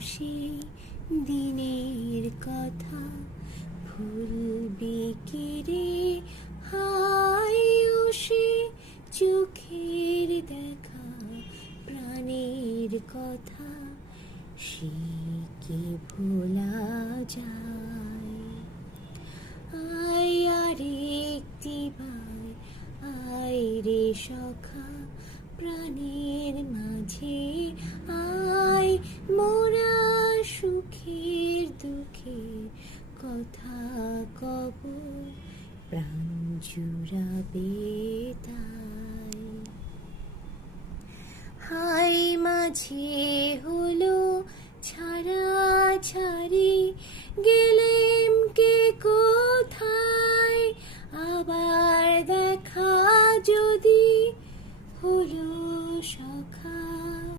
সে দিনের কথা ভুলবে কে রে? হায় ও সে চোখের দেখা প্রাণের কথা, সে কি ভোলা যায়? আয় আরেকটি বার, আয় রে সখা প্রাণের মাঝে আয়, মোরা সুখের দুঃখের কথা কব, প্রাণ জুড়াবে তাই। হায় মাঝে হলো ছাড়া ছাড়ি, গেলে